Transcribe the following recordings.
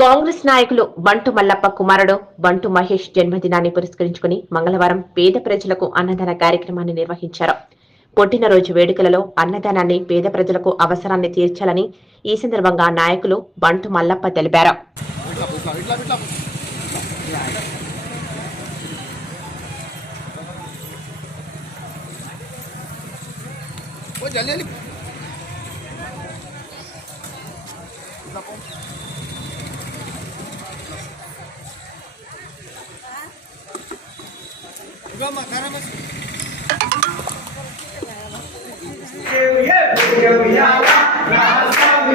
కాంగ్రెస్ నాయకులు బంటు మల్లప్ప కుమారుడు బంటు మహేష్ జన్మదినాన్ని పురస్కరించుకుని మంగళవారం పేద ప్రజలకు అన్నదాన కార్యక్రమాన్ని నిర్వహించారు. పుట్టినరోజు వేడుకలలో అన్నదానాన్ని పేద ప్రజలకు అవసరాన్ని తీర్చాలని ఈ సందర్భంగా నాయకులు బంటు మల్లప్ప తెలిపారు. ఇట్లా ఇట్లా ఇట్లా ఓ జల్దీ జల్దీ. ఇట్లా పో. ఇదిగో అమ్మా, కారం వేసి. అందరూ పట్టణంలో ఉయ్యాల మహాస్వామి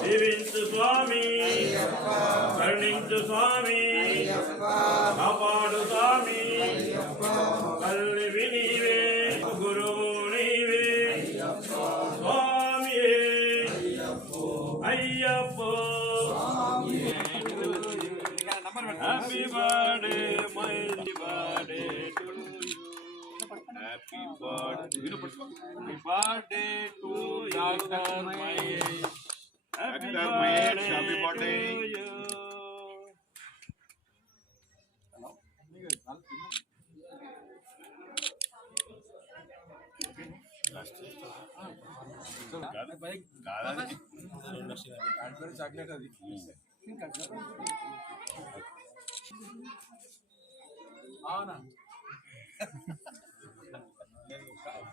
దీవించు స్వామి కరుణించు స్వామి కాపాడు స్వామి కల్లి నీవే గురువు నీవే Swami Ayyappa happy birthday my birthday to happy birthday happy birthday to doctor Mahesh happy Mahesh happy birthday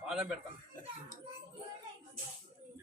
ఎవరు దొరికిన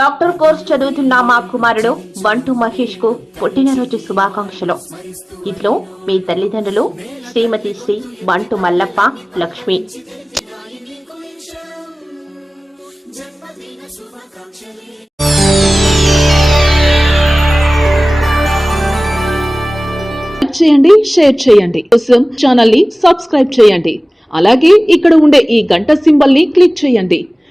డాక్టర్ కోర్స్ చదువుతున్న మా కుమారుడు బంటు మహేష్కు పుట్టినరోజు శుభాకాంక్షలు. ఇట్లో మీ తల్లిదండ్రులు శ్రీమతి శ్రీ బంటు మల్లప్ప లక్ష్మి. చేయండి షేర్ చేయండి. కోసం ఛానల్ని సబ్స్క్రైబ్ చేయండి. అలాగే ఇక్కడ ఉండే ఈ గంట సింబల్ని క్లిక్ చేయండి.